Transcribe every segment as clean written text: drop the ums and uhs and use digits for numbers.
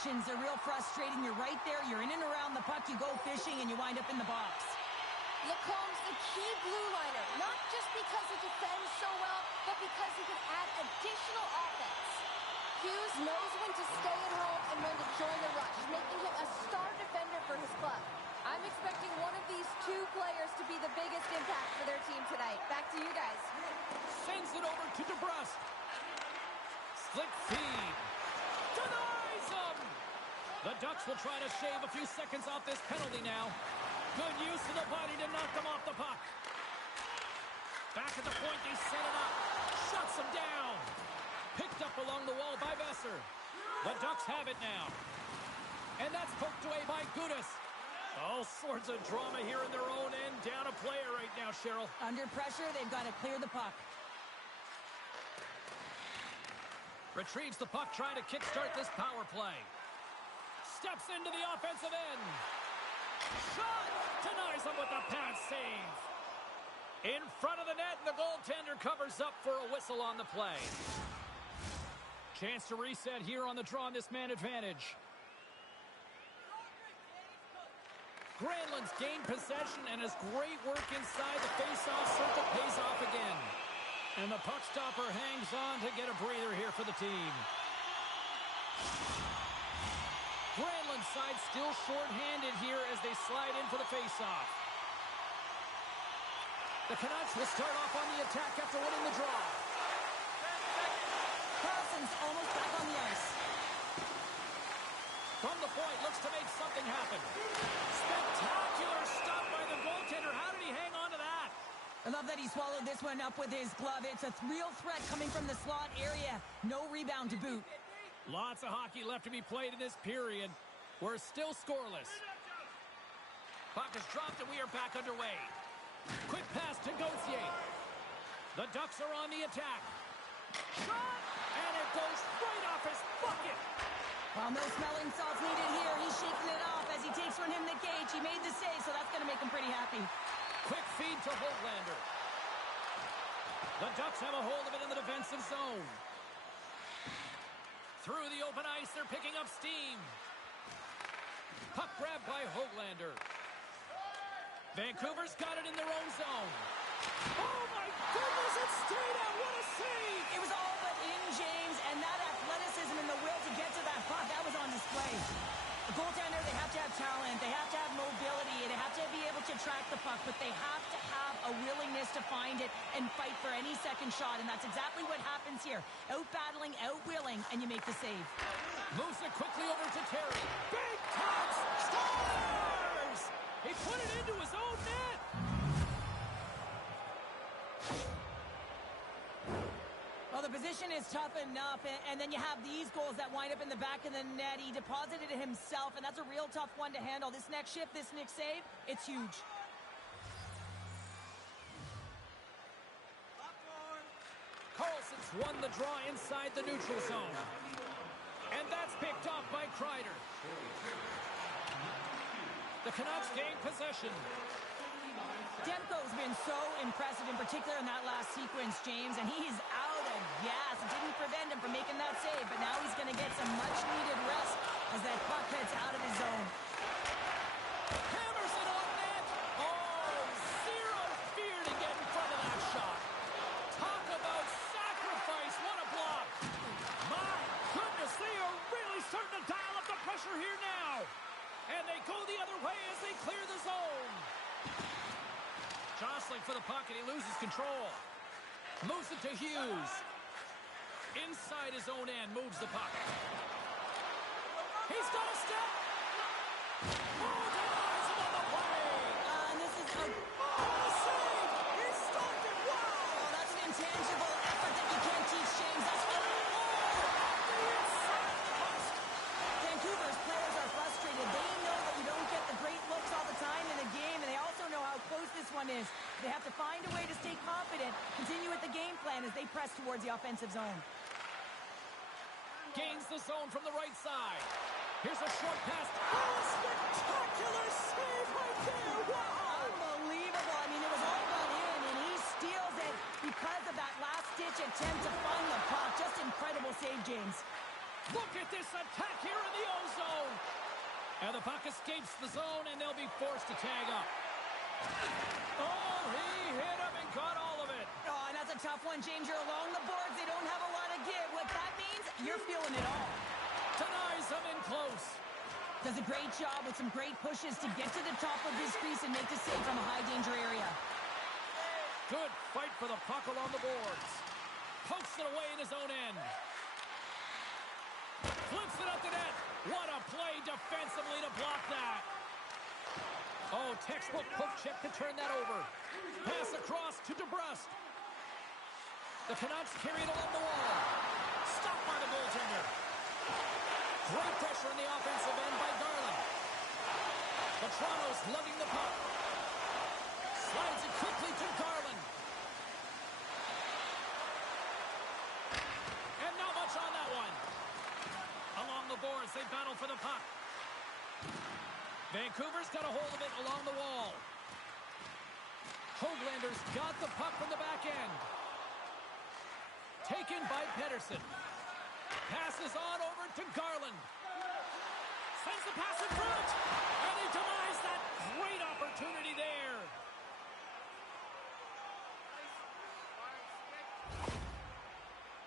actions. They're real frustrating. You're right there. You're in and around the puck. You go fishing, and you wind up in the box. Lacomb's the key blue liner, not just because he defends so well, but because he can add additional offense. Hughes knows when to stay at home and when to join the rush, making him a star defender for his club. I'm expecting one of these two players to be the biggest impact for their team tonight. Back to you guys. Sends it over to DeBrusque. Slick feed. Denies him! The Ducks will try to shave a few seconds off this penalty now. Good use of the body to knock them off the puck. Back at the point, they set it up. Shuts them down. Picked up along the wall by Besser. The Ducks have it now. And that's poked away by Gudas. All sorts of drama here in their own end. Down a player right now, Cheryl. Under pressure, they've got to clear the puck. Retrieves the puck, trying to kickstart this power play. Steps into the offensive end. Shot! Denies him with a pass save. In front of the net, and the goaltender covers up for a whistle on the play. Chance to reset here on the draw on this man advantage. Granlund's gained possession, and his great work inside the face-off circle pays off again. And the puck stopper hangs on to get a breather here for the team. Granlund's side still short-handed here as they slide in for the face-off. The Canucks will start off on the attack after winning the draw. Carlson's almost back on the ice. From the point, looks to make something happen. Spectacular stop by the goaltender. How did he hang on to that? I love that he swallowed this one up with his glove. It's a real threat coming from the slot area. No rebound to boot. Lots of hockey left to be played in this period. We're still scoreless. Puck is dropped and we are back underway. Quick pass to Gauthier. The Ducks are on the attack. Shot! And it goes right off his bucket. Well, no smelling salts needed here. He's shaking it off as he takes from him the cage. He made the save, so that's going to make him pretty happy. Quick feed to Hoglander. The Ducks have a hold of it in the defensive zone. Through the open ice, they're picking up steam. Puck grabbed by Hoglander. Vancouver's got it in their own zone. Oh my goodness, it stayed out. What a save! It was all but in, James, and that athleticism and the will to get to that puck, that was on display. The goaltender, they have to have talent, they have to have mobility, they have to be able to track the puck, but they have to have a willingness to find it and fight for any second shot, and that's exactly what happens here. Out-battling, out-willing, and you make the save. Moves it quickly over to Terry. Big touch! Scores! He put it into his own net! Well, the position is tough enough, and then you have these goals that wind up in the back of the net. He deposited it himself, and that's a real tough one to handle. This next shift, this next save, it's huge. Carlson's won the draw inside the neutral zone. And that's picked off by Kreider. The Canucks gain possession. Demko's been so impressive, in particular in that last sequence, James, and he's out of gas. It didn't prevent him from making that save, but now he's going to get some much-needed rest as that puck heads out of his zone. Hammers it on net. Oh, zero fear to get in front of that shot. Talk about sacrifice. What a block. My goodness, they are really starting to dial up the pressure here now. And they go the other way as they clear the zone. Jostling for the puck, and he loses control. Moves it to Hughes. Inside his own end, moves the puck. He's got a step. Oh, denies him on the play. And this is a... Oh, a save. He stopped it. Wow. Oh, that's an intangible effort that you can't teach, James. That's what... Vancouver's players are frustrated. They know that you don't get the great looks all the time in the game, and they also know how close this one is. They have to find a way to stay confident, continue with the game plan as they press towards the offensive zone. Gains the zone from the right side. Here's a short pass. Oh, spectacular save right there. Wow. Unbelievable. I mean, it was all got in, and he steals it because of that last-ditch attempt to find the puck. Just incredible save, James. Look at this attack here in the O-zone. And the puck escapes the zone, and they'll be forced to tag up. Oh, he hit him and got all of it. Oh, and that's a tough one, James. You're along the boards. They don't have a lot of give. What that means, you're feeling it all. Denies him in close. Does a great job with some great pushes to get to the top of his crease and make the save from a high-danger area. Good fight for the puck along the boards. Pokes it away in his own end. Flips it up the net. What a play defensively to block that. Oh, textbook poke check to turn that over. Pass across to DeBrusque. The Canucks carry it along the wall. Stopped by the goaltender. Great pressure in the offensive end by Garland. The Toronto's lugging the puck. Slides it quickly to Garland. And not much on that one. Along the boards, they battle for the puck. Vancouver's got a hold of it along the wall. Hoaglander's got the puck from the back end. Taken by Pedersen. Passes on over to Garland. Sends the pass in front. And he denies that great opportunity there.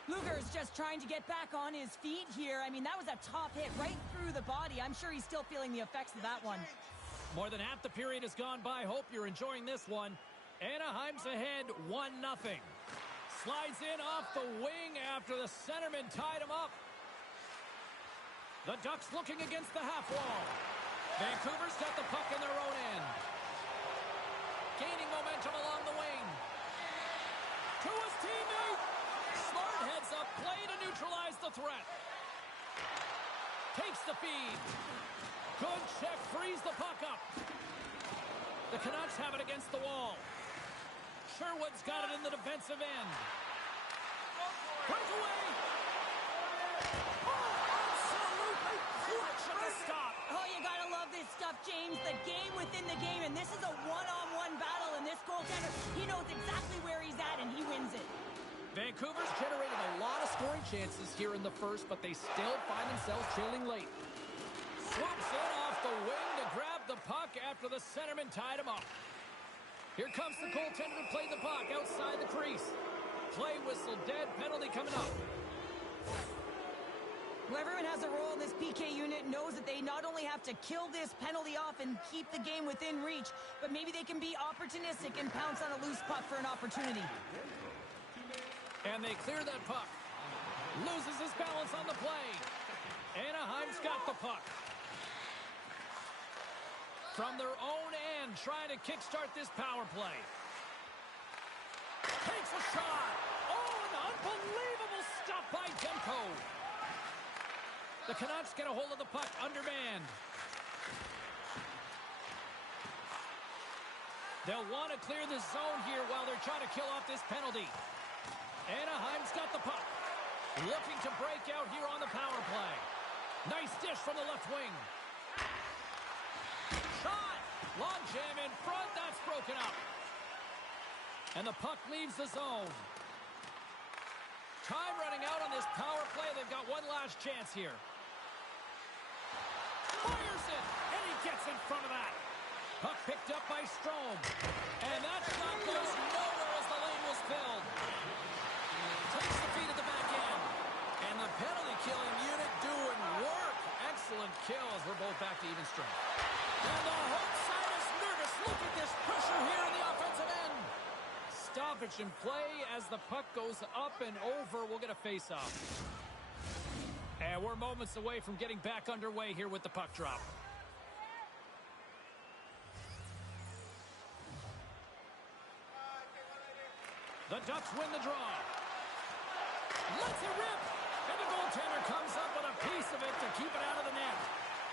Luger's just trying to get back on his feet here. I mean, that was a top hit right through the body. I'm sure he's still feeling the effects of that one. More than half the period has gone by. Hope you're enjoying this one. Anaheim's ahead 1-0. Slides in off the wing after the centerman tied him up. The Ducks looking against the half wall. Vancouver's got the puck in their own end. Gaining momentum along the wing. To his teammate. Smart heads up play to neutralize the threat. Takes the feed. Good check, frees the puck up. The Canucks have it against the wall. Sherwood's got it in the defensive end. Breakaway. Oh, absolutely clutch at the stop. Oh, you gotta love this stuff, James. The game within the game, and this is a one-on-one battle, and this goaltender, he knows exactly where he's at, and he wins it. Vancouver's generated a lot of scoring chances here in the first, but they still find themselves trailing late. Swoops in off the wing to grab the puck after the centerman tied him up. Here comes the goaltender to play the puck outside the crease. Play whistle dead, penalty coming up. Well, everyone has a role in this PK unit, knows that they not only have to kill this penalty off and keep the game within reach, but maybe they can be opportunistic and pounce on a loose puck for an opportunity. And they clear that puck. Loses his balance on the play. Anaheim's got the puck. From their own end, trying to kickstart this power play. Takes a shot. Oh, an unbelievable stop by Demko. The Canucks get a hold of the puck undermanned. They'll want to clear the zone here while they're trying to kill off this penalty. Anaheim's got the puck. Looking to break out here on the power play. Nice dish from the left wing. Shot! Long jam in front. That's broken up. And the puck leaves the zone. Time running out on this power play. They've got one last chance here. Fires it! And he gets in front of that. Puck picked up by Strome. And that shot goes nowhere as the lane was filled. Takes the feed at the back end. And the penalty-killing unit doing work. Excellent kill as we're both back to even strength. And the home side is nervous. Look at this pressure here in the offensive end. Stoppage in play as the puck goes up and over. We'll get a face-off. And we're moments away from getting back underway here with the puck drop. The Ducks win the draw. Lets it rip. And the goaltender comes up with a piece of it to keep it out of the net.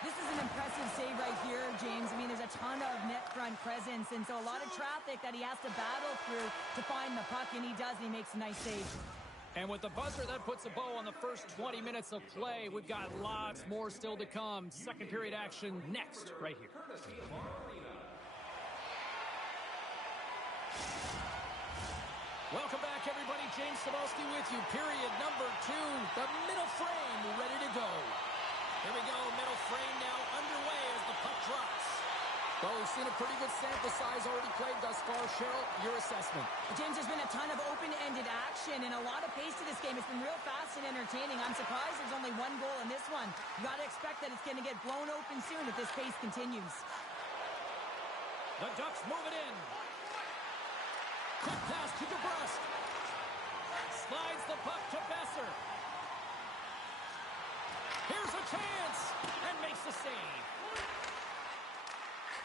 This is an impressive save right here, James. I mean, there's a ton of net front presence, and so a lot of traffic that he has to battle through to find the puck, and he does, and he makes a nice save. And with the buzzer, that puts a bow on the first 20 minutes of play. We've got lots more still to come. Second period action next, right here. Welcome back, everybody. James Cebulski with you. Period number 2. The middle frame ready to go. Well, we've seen a pretty good sample size already played thus far. Cheryl, your assessment. James, there's been a ton of open-ended action and a lot of pace to this game. It's been real fast and entertaining. I'm surprised there's only one goal in this one. You got to expect that it's going to get blown open soon if this pace continues. The Ducks move it in. Quick pass to DeBrusque. Slides the puck to Besser. Here's a chance, and makes the save.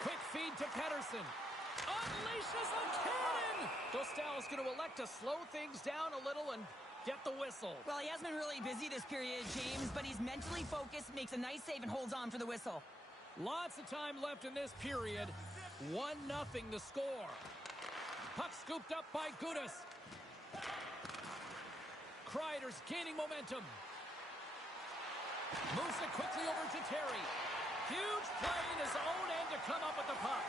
Quick feed to Pettersson. Unleashes a cannon! Dostal's going to elect to slow things down a little and get the whistle. Well, he hasn't been really busy this period, James, but he's mentally focused, makes a nice save, and holds on for the whistle. Lots of time left in this period. 1-0 the score. Puck scooped up by Gudas. Kreider's gaining momentum. Moves it quickly over to Terry. Huge play in his own end to come up with the puck.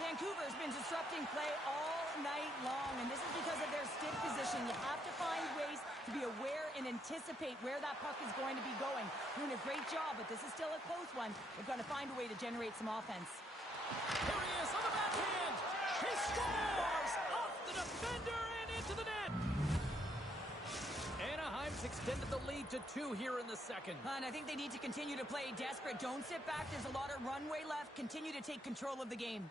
Vancouver's been disrupting play all night long, and this is because of their stiff position. You have to find ways to be aware and anticipate where that puck is going to be going. Doing a great job, but this is still a close one. They've got to find a way to generate some offense. Here he is on the backhand. He scores! Off the defender and into the net. Anaheim's extended the lead to 2 here in the second. And I think they need to continue to play desperate. Don't sit back. There's a lot of runway left. Continue to take control of the game.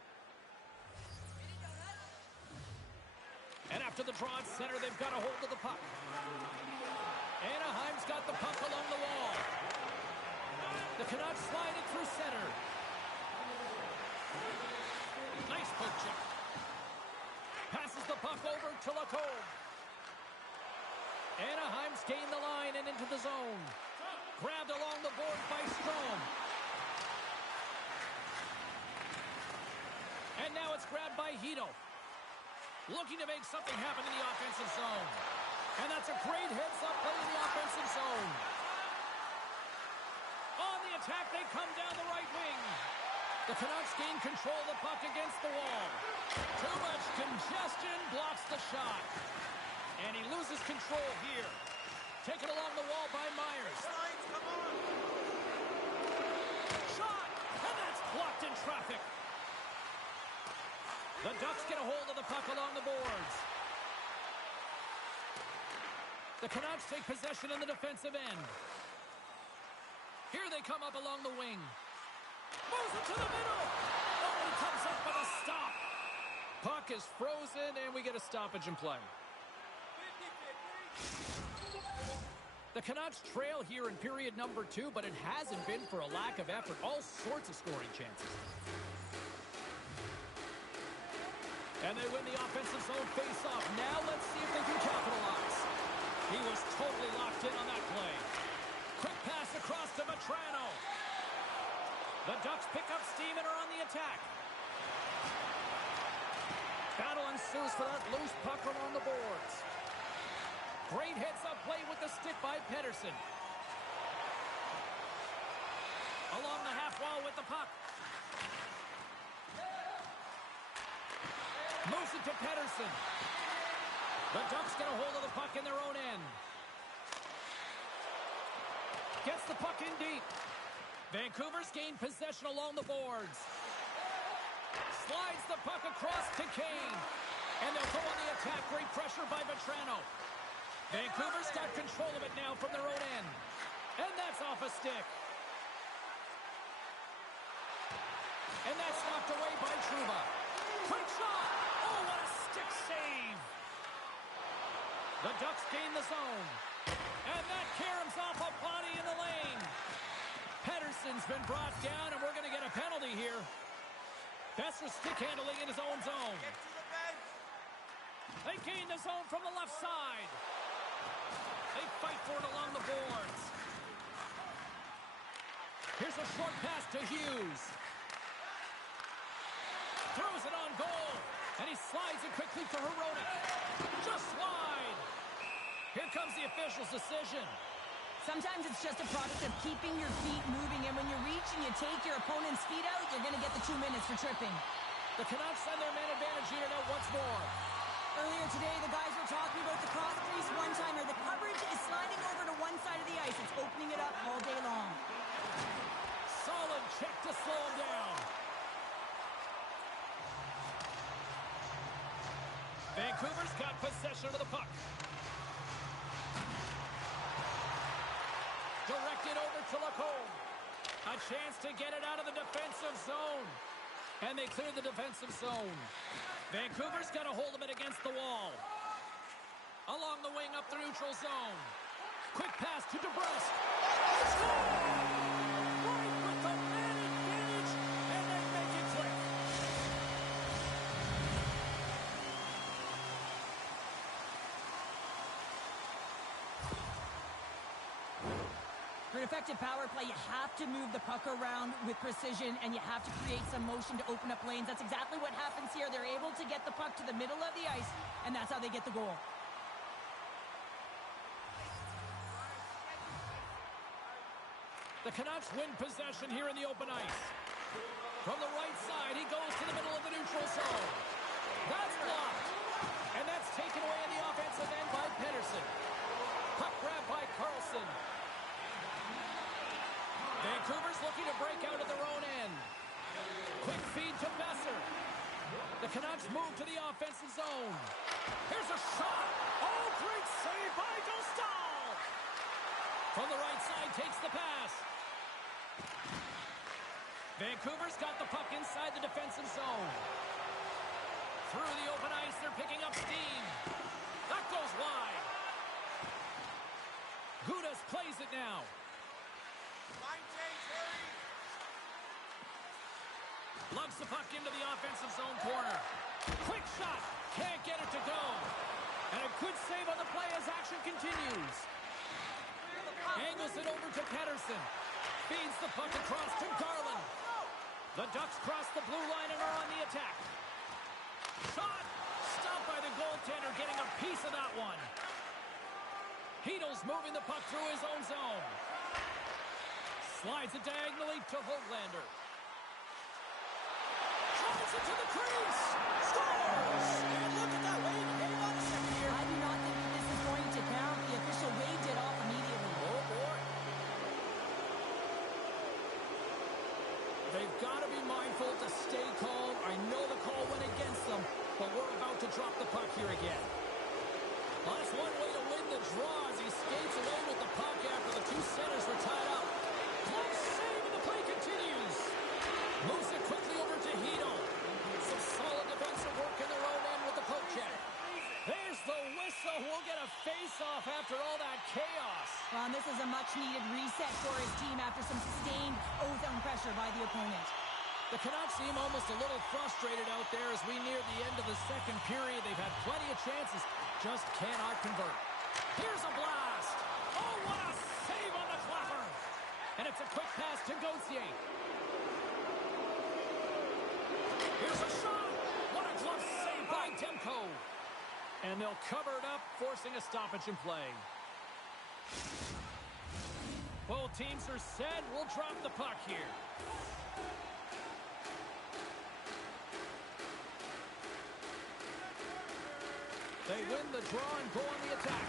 And after the draw at center, they've got a hold of the puck. Anaheim's got the puck along the wall. The Canucks slide it through center. Nice poke check. Passes the puck over to Lacombe. Anaheim's gained the line and into the zone. Grabbed along the board by Strome. And now it's grabbed by Hito. Looking to make something happen in the offensive zone. And that's a great heads-up play in the offensive zone. On the attack, they come down the right wing. The Canucks gain control of the puck against the wall. Too much congestion blocks the shot. And he loses control here. Taken along the wall by Myers. Shot! And that's blocked in traffic. The Ducks get a hold of the puck along the boards. The Canucks take possession in the defensive end. Here they come up along the wing. Moves it to the middle. Oh, he comes up with a stop. Puck is frozen, and we get a stoppage in play. The Canucks trail here in period number 2, but it hasn't been for a lack of effort. All sorts of scoring chances. And they win the offensive zone face-off. Now let's see if they can capitalize. He was totally locked in on that play. Quick pass across to Vetrano. The Ducks pick up steam and are on the attack. Battle ensues for that loose puck along the boards. Great heads-up play with the stick by Pettersson. Along the half wall with the puck. Moves it to Pettersson. The Ducks get a hold of the puck in their own end. Gets the puck in deep. Vancouver's gained possession along the boards. Slides the puck across to Kane. And they'll go on the attack. Great pressure by Vetrano. Vancouver's got control of it now from their own end. And that's off a stick. And that's knocked away by Trouba. Quick shot! Oh, what a stick save! The Ducks gain the zone. And that caroms off a body in the lane. Pettersson's been brought down, and we're going to get a penalty here. Besser stick handling in his own zone. Get to the bench. They gain the zone from the left side. They fight for it along the boards. Here's a short pass to Hughes. Throws it on goal. And he slides it quickly for Hronek. Just wide. Here comes the official's decision. Sometimes it's just a product of keeping your feet moving, and when you reach and you take your opponent's feet out, you're going to get the 2 minutes for tripping. The Canucks send their man advantage unit out once more. Earlier today, the guys were talking about the cross-crease one-timer. The coverage is sliding over to one side of the ice. It's opening it up all day long. Solid check to slow him down. got possession of the puck. Directed over to Lacombe. A chance to get it out of the defensive zone. And they clear the defensive zone. Vancouver's got a hold of it against the wall. Along the wing up the neutral zone. Quick pass to DeBrusque. Score! Right with the man advantage, and they make it click. For an effective power play, you have to move the puck around with precision, and you have to create some motion to open up lanes. That's exactly what happens here. They're able to get the puck to the middle of the ice, and that's how they get the goal. The Canucks win possession here in the open ice. From the right side, he goes to the middle of the neutral zone. That's blocked. And that's taken away in the offensive end by Pettersson. Puck grab by Carlson. Vancouver's looking to break out of their own end. Quick feed to Besser. The Canucks move to the offensive zone. Here's a shot. Oh, great save by Dostal. From the right side, takes the pass. Vancouver's got the puck inside the defensive zone. Through the open ice, they're picking up steam. That goes wide. Gudas plays it now. Lugs the puck into the offensive zone corner. Quick shot. Can't get it to go. And a good save on the play as action continues. Angles it over to Pettersson. Feeds the puck across to Garland. The Ducks cross the blue line and are on the attack. Shot! Stopped by the goaltender, getting a piece of that one. Heedle's moving the puck through his own zone. Slides it diagonally to Höglander. Drives it to the crease. Scores! And look at that wave. Hang on a second here. I do not think that this is going to count. The official waved it off immediately. Oh, boy. They've got to be mindful to stay calm. I know the call went against them, but we're about to drop the puck here again. Well, that's one way to win the draw as he skates away with the puck after the two centers were tied up. Close save and the play continues. Moves it quickly over to Heedle. Some solid defensive work in their own end with the poke check. There's the whistle. We'll get a face-off after all that chaos. Well, and this is a much-needed reset for his team after some sustained O-zone pressure by the opponent. The Canucks seem almost a little frustrated out there as we near the end of the second period. They've had plenty of chances, just cannot convert. Here's a blast. Oh, what a save on the clapper. And it's a quick pass to Gauthier. Here's a shot. What a glove save by Demko. And they'll cover it up, forcing a stoppage in play. Both teams are set. We'll drop the puck here. They win the draw and go on the attack.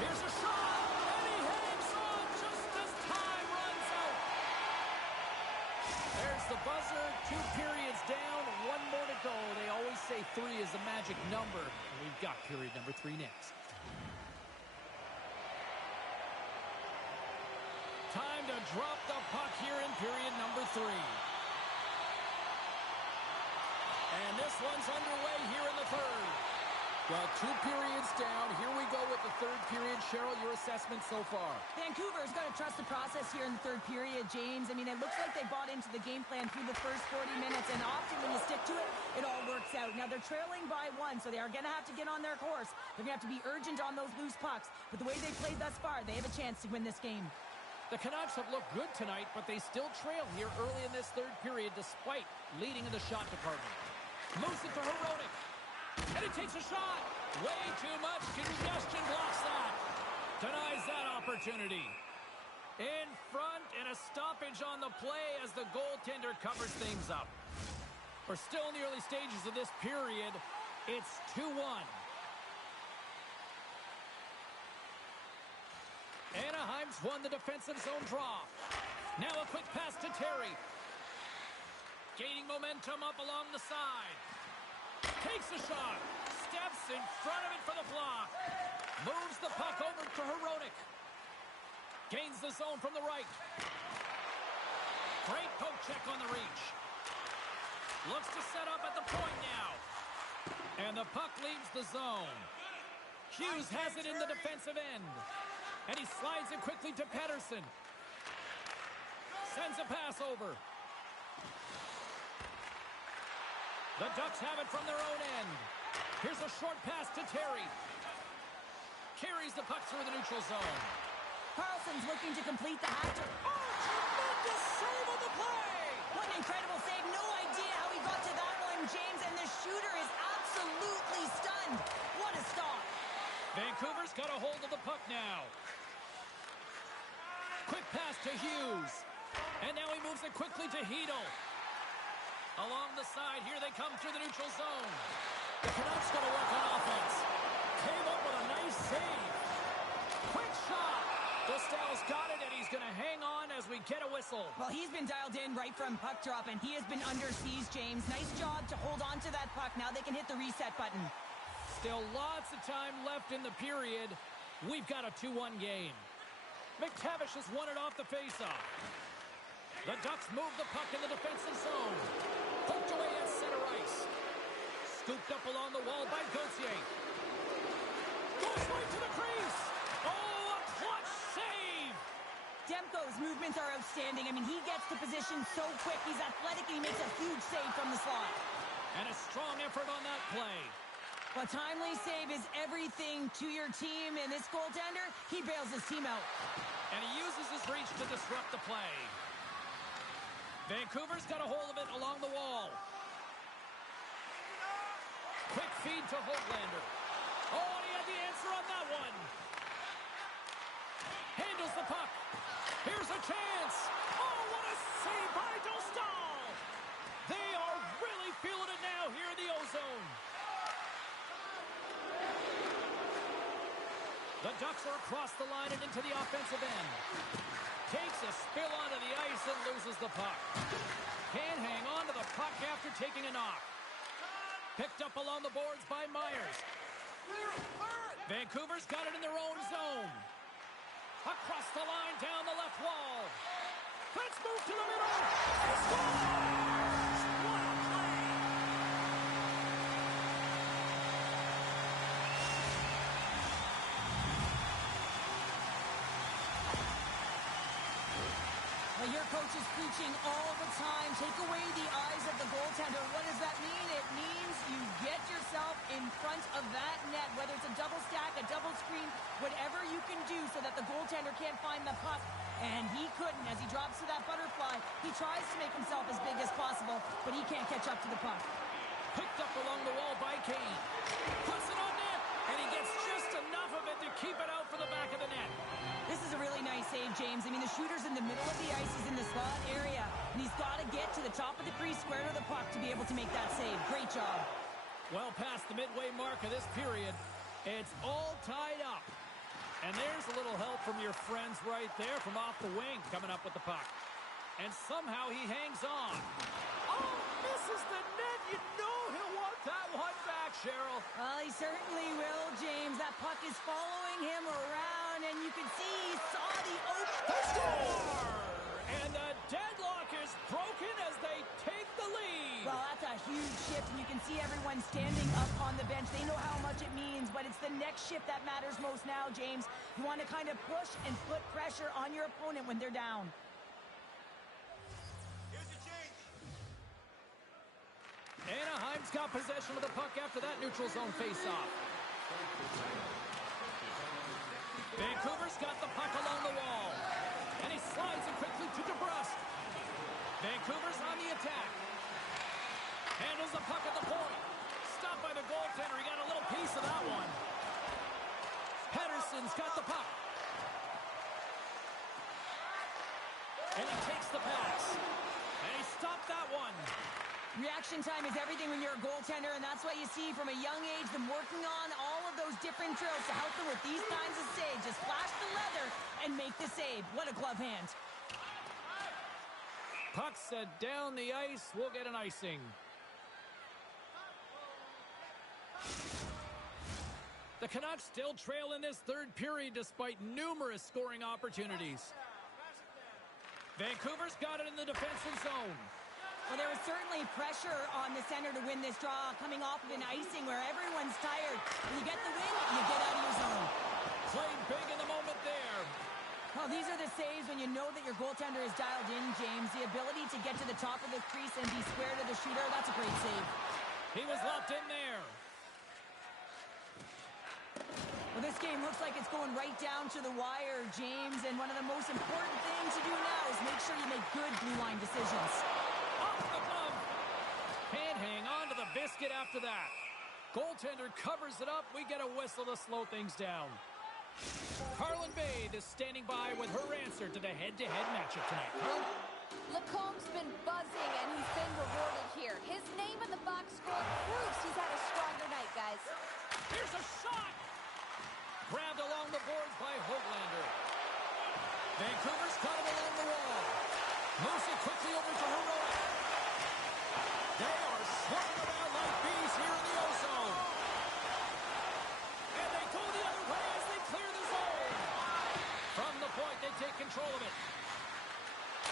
Here's a shot, and he hangs on just as time runs out. There's the buzzer, 2 periods down, 1 more to go. They always say 3 is the magic number, and we've got period number 3 next. Time to drop the puck here in period number 3. And this one's underway here in the third. Well, 2 periods down. Here we go with the third period. Cheryl, your assessment so far? Vancouver's got to trust the process here in the third period, James. I mean, it looks like they bought into the game plan through the first 40 minutes, and often when you stick to it, it all works out. Now, they're trailing by 1, so they are going to have to get on their course. They're going to have to be urgent on those loose pucks. But the way they played thus far, they have a chance to win this game. The Canucks have looked good tonight, but they still trail here early in this third period despite leading in the shot department. Moves it to Hronek. And he takes a shot. Way too much congestion blocks that. Denies that opportunity. In front and a stoppage on the play as the goaltender covers things up. We're still in the early stages of this period. It's 2-1. Anaheim's won the defensive zone draw. Now a quick pass to Terry. Gaining momentum up along the side. Takes a shot. Steps in front of it for the block. Moves the puck over to Herodic. Gains the zone from the right. Great poke check on the reach. Looks to set up at the point now. And the puck leaves the zone. Hughes has it in the defensive end. And he slides it quickly to Pettersson. Sends a pass over. The Ducks have it from their own end. Here's a short pass to Terry. Carries the puck through the neutral zone. Carlson's looking to complete the hat trick. Oh, tremendous save on the play! What an incredible save. No idea how he got to that one, James, and the shooter is absolutely stunned. What a stop. Vancouver's got a hold of the puck now. Quick pass to Hughes. And now he moves it quickly to Hedl. Along the side, here they come through the neutral zone. The Canucks got to work on offense. Came up with a nice save. Quick shot. Dostal's got it, and he's going to hang on as we get a whistle. Well, he's been dialed in right from puck drop, and he has been under siege, James. Nice job to hold on to that puck. Now they can hit the reset button. Still lots of time left in the period. We've got a 2-1 game. McTavish has won it off the faceoff. The Ducks move the puck in the defensive zone. Poked away at center ice. Scooped up along the wall by Gauthier. Goes right to the crease. Oh, a clutch save. Demko's movements are outstanding. I mean, he gets to position so quick. He's athletic, and he makes a huge save from the slot. And a strong effort on that play. A timely save is everything to your team, and this goaltender, he bails his team out. And he uses his reach to disrupt the play. Vancouver's got a hold of it along the wall. Quick feed to Holtlander. Oh, and he had the answer on that one. Handles the puck. Here's a chance. Oh, what a save by Dostal. They are really feeling it now here in the O-Zone. The Ducks are across the line and into the offensive end. Takes a spill onto the ice and loses the puck. Can't hang on to the puck after taking a knock. Picked up along the boards by Myers. Vancouver's got it in their own zone. Across the line, down the left wall. Let's move to the middle. He scores! What a play! Well, your coach is preaching all the time. Take away the eyes of the goaltender. What does that mean? It means you get yourself in front of that net, whether it's a double stack, a double screen, whatever you can do so that the goaltender can't find the puck. And he couldn't. As he drops to that butterfly, he tries to make himself as big as possible, but he can't catch up to the puck. Picked up along the wall by Kane. Puts it on net, and he gets just enough of it to keep it out for the back of the net. This is a really nice save, James. I mean, the shooter's in the middle of the ice. He's in the slot area, and he's got to get to the top of the crease, square to the puck to be able to make that save. Great job. Well past the midway mark of this period, it's all tied up. And there's a little help from your friends right there from off the wing coming up with the puck. And somehow he hangs on. Oh, misses the net. You know he'll want that one back, Cheryl. Well, he certainly will, James. That puck is following him around, and you can see he saw the open. Score! And the deadlock is broken as they take the lead. Well, that's a huge shift, and you can see everyone standing up on the bench. They know how much it means, but it's the next shift that matters most now, James. You want to kind of push and put pressure on your opponent when they're down. Anaheim's got possession of the puck after that neutral zone faceoff. Vancouver's got the puck along the wall. And he slides it quickly to DeBrusque. Vancouver's on the attack. Handles the puck at the point. Stopped by the goaltender. He got a little piece of that one. Pettersson's got the puck. And he takes the pass. And he stopped that one. Reaction time is everything when you're a goaltender, and that's why you see from a young age them working on all of those different drills to help them with these kinds of saves. Just flash the leather and make the save. What a glove hand. Puck set down the ice. We'll get an icing. The Canucks still trail in this third period despite numerous scoring opportunities. Vancouver's got it in the defensive zone. Well, there was certainly pressure on the center to win this draw, coming off of an icing where everyone's tired. When you get the win, you get out of your zone. Played big in the moment there. Well, these are the saves when you know that your goaltender is dialed in, James. The ability to get to the top of the crease and be square to the shooter, that's a great save. He was locked in there. Well, this game looks like it's going right down to the wire, James, and one of the most important things to do now is make sure you make good blue line decisions. Off the glove. Can't hang on to the biscuit after that. Goaltender covers it up. We get a whistle to slow things down. Carlin Bade is standing by with her answer to the head-to-head matchup tonight. Lacombe's been buzzing, and he's been rewarded here. His name in the box score proves he's had a stronger night, guys. Here's a shot! Grabbed along the boards by Hoglander. Vancouver's got him along the wall. Moves it quickly over to Heroic. They are swirling around like bees here in the O-zone. And they go the other way as they clear the zone. From the point, they take control of it.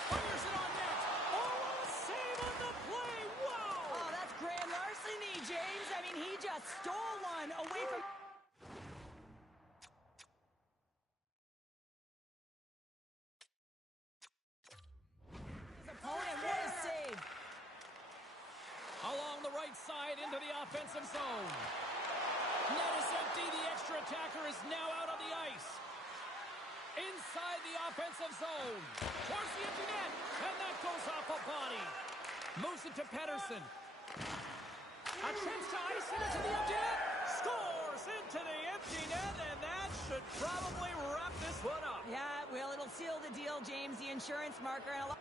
Fires it on net. Oh, a save on the play. Wow! Oh, that's grand larceny, James. I mean, he just stole one away from... his opponent. What a save. Along the right side into the offensive zone. Net is empty. The extra attacker is now out on the ice. Inside the offensive zone. Towards the empty net. And that goes off a body. Moves it to Pettersson. Attempts to ice it into the empty net. Scores into the empty net. And that should probably wrap this one up. Yeah, well, it'll seal the deal, James. The insurance marker and a lot...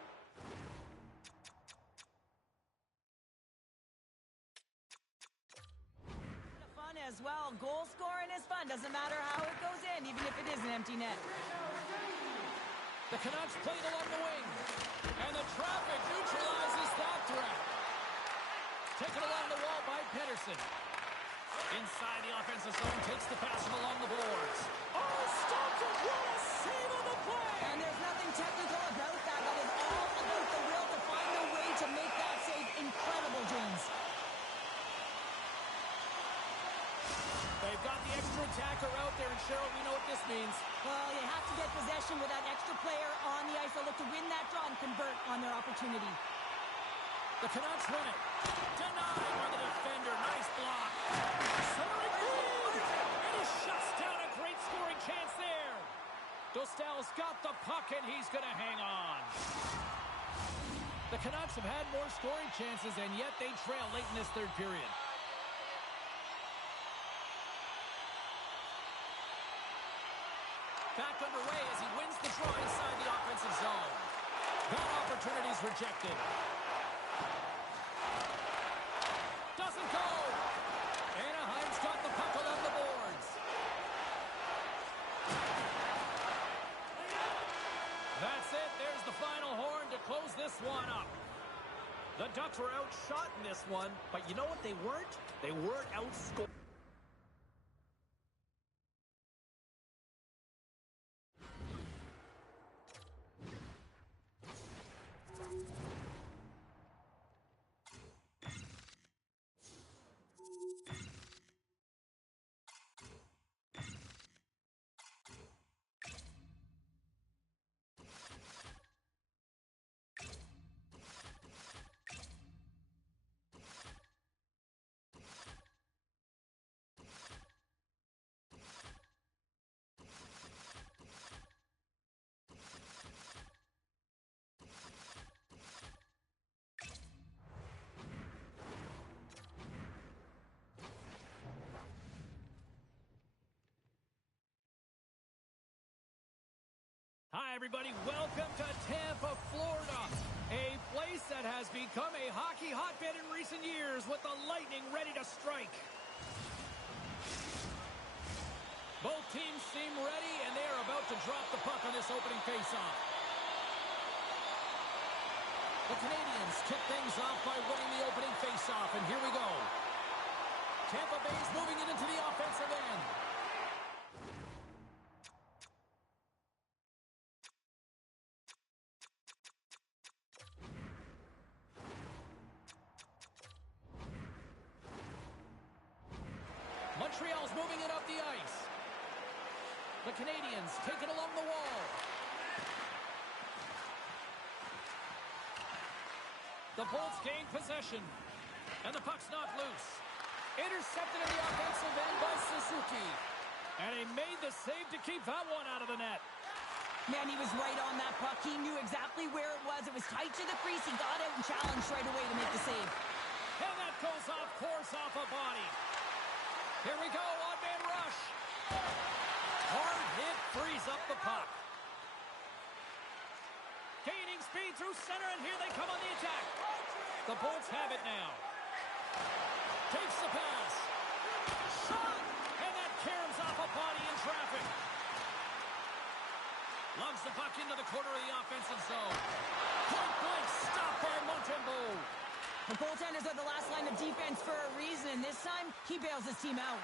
fun as well. Goal scoring is fun. Doesn't matter how it goes in, even if it is an empty net. The Canucks played along the wing. And the traffic neutralizes that threat. Taken along the wall by Pettersson. Inside the offensive zone, takes the pass from along the boards. Oh, stopped it! What a save on the play! And there's nothing technical about that. That is all about the will to find a way to make that save incredible, James. They've got the extra attacker out there, and Cheryl, we know what this means. Well, you have to get possession with that extra player on the ice. They'll look to win that draw and convert on their opportunity. The Canucks win it. Denied by the defender. Nice block. Centering feed. And he shuts down a great scoring chance there. Dostal's got the puck, and he's going to hang on. The Canucks have had more scoring chances, and yet they trail late in this third period. Back underway as he wins the draw inside the offensive zone. That opportunity's rejected. Doesn't go. Anaheim's got the puck along the boards. That's it. There's the final horn to close this one up. The Ducks were outshot in this one, but you know what they weren't? They weren't outscored. Hi, everybody. Welcome to Tampa, Florida, a place that has become a hockey hotbed in recent years with the Lightning ready to strike. Both teams seem ready, and they are about to drop the puck on this opening faceoff. The Canadians kick things off by winning the opening faceoff, and here we go. Tampa Bay's moving it into the offensive end. Montreal's moving it up the ice. The Canadians take it along the wall. The Bolts gain possession. And the puck's knocked loose. Intercepted in the offensive end by Suzuki. And he made the save to keep that one out of the net. Man, he was right on that puck. He knew exactly where it was. It was tight to the crease. He got out and challenged right away to make the save. And that goes off course off a body. Here we go, on-man rush. Hard hit frees up the puck. Gaining speed through center, and here they come on the attack. The Bolts have it now. Takes the pass. Shot! And that caroms off a body in traffic. Lugs the puck into the corner of the offensive zone. Point blank stop by Montembeault. The goaltenders are the last line of defense for a reason, and this time, he bails his team out.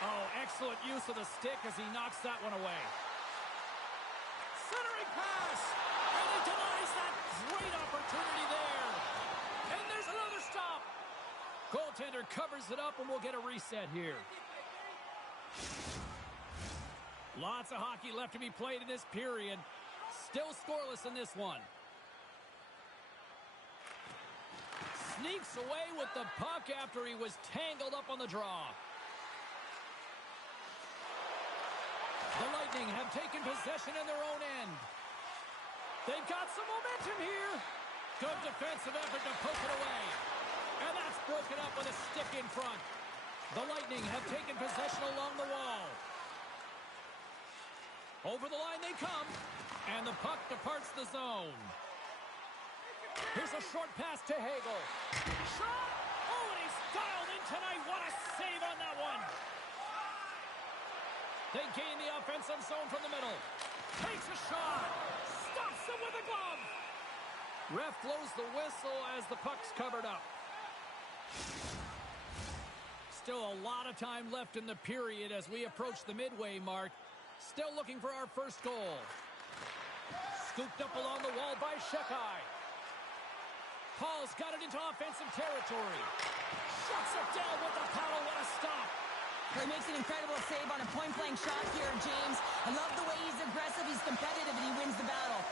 Oh, excellent use of the stick as he knocks that one away. Centering pass! And he denies that great opportunity there. And there's another stop. Goaltender covers it up, and we'll get a reset here. Lots of hockey left to be played in this period. Still scoreless in this one. Sneaks away with the puck after he was tangled up on the draw. The Lightning have taken possession in their own end. They've got some momentum here. Good defensive effort to poke it away. And that's broken up with a stick in front. The Lightning have taken possession along the wall. Over the line they come, and the puck departs the zone. Here's a short pass to Hagel. Shot! Oh, and he's dialed in tonight. What a save on that one. They gain the offensive zone from the middle. Takes a shot. Stops him with a glove. Ref blows the whistle as the puck's covered up. Still a lot of time left in the period as we approach the midway mark. Still looking for our first goal. Scooped up along the wall by Shekai. Paul's got it into offensive territory. Shuts it down with the paddle. What a stop. He makes an incredible save on a point-blank shot here, James. I love the way he's aggressive, he's competitive, and he wins the battle.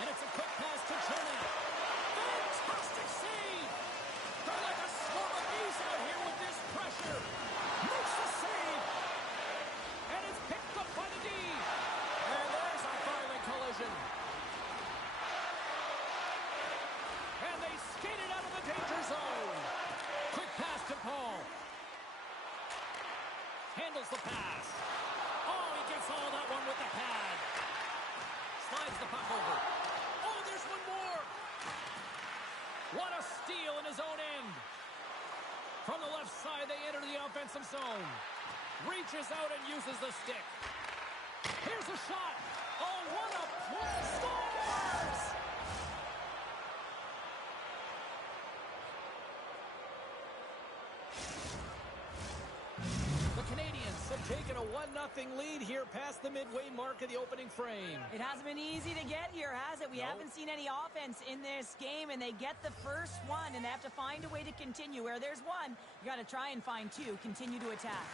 And it's a quick pass to Cherny. Fantastic save. They're like a swarm of bees out here with this pressure. Makes the save. And it's picked up by the D. And there's a violent collision. And they skated out of the danger zone. Quick pass to Paul. Handles the pass. Oh, he gets all that one with the pad. Slides the puck over. Oh, there's one more. What a steal in his own end. From the left side, they enter the offensive zone. Reaches out and uses the stick. Here's a shot. Oh, what a play. Scores! The Canadians have taken a 1-0 lead here past the midway mark of the opening frame. It hasn't been easy to get here, has it? We haven't seen any offense in this game, and they get the first one, and they have to find a way to continue. Where there's one, you got to try and find two. Continue to attack.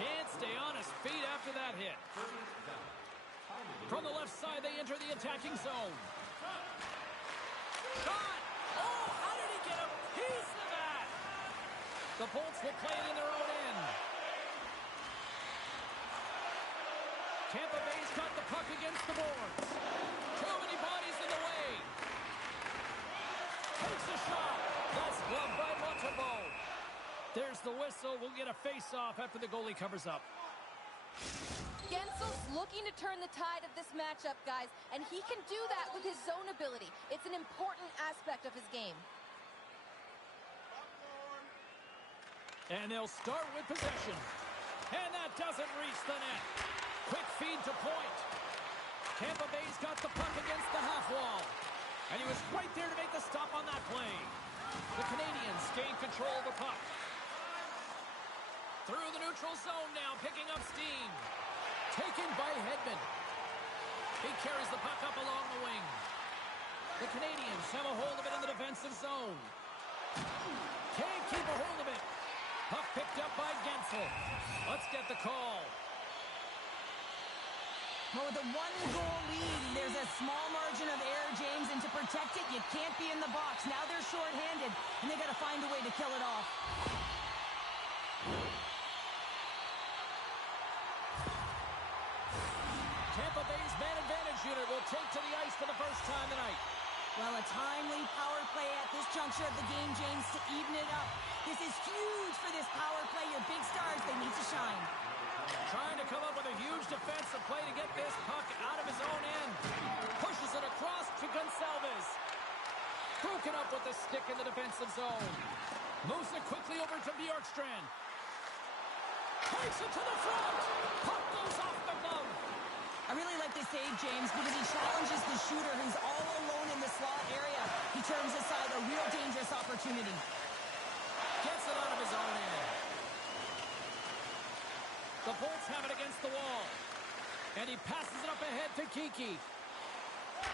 Can't stay on his feet after that hit. From the left side, they enter the attacking zone. Shot! Oh, how did he get a piece of that? The Bolts will play it in their own end. Tampa Bay's got the puck against the boards. Too many bodies in the way. Takes a shot. That's gloved by Montembeault. There's the whistle. We'll get a face-off after the goalie covers up. Gensel's looking to turn the tide of this matchup, guys, and he can do that with his zone ability. It's an important aspect of his game. And they'll start with possession. And that doesn't reach the net. Quick feed to point. Tampa Bay's got the puck against the half wall. And he was right there to make the stop on that play. The Canadians gain control of the puck. Through the neutral zone now, picking up steam. Taken by Hedman. He carries the puck up along the wing. The Canadians have a hold of it in the defensive zone. Can't keep a hold of it. Puck picked up by Gensel. Let's get the call. Well, with a one-goal lead, there's a small margin of error, James, and to protect it, you can't be in the box. Now they're shorthanded, and they got to find a way to kill it off. Tampa Bay's man advantage unit will take to the ice for the first time tonight. Well, a timely power play at this juncture of the game, James, to even it up. This is huge for this power play. Your big stars, they need to shine. Trying to come up with a huge defensive play to get this puck out of his own end. Pushes it across to Gonçalves. Broken up with the stick in the defensive zone. Moves it quickly over to Bjorkstrand. Takes it to the front. Puck goes off the glove. I really like this save, James, because he challenges the shooter who's all alone in the slot area. He turns aside a real dangerous opportunity. Gets it out of his own end. The Bolts have it against the wall. And he passes it up ahead to Kiki.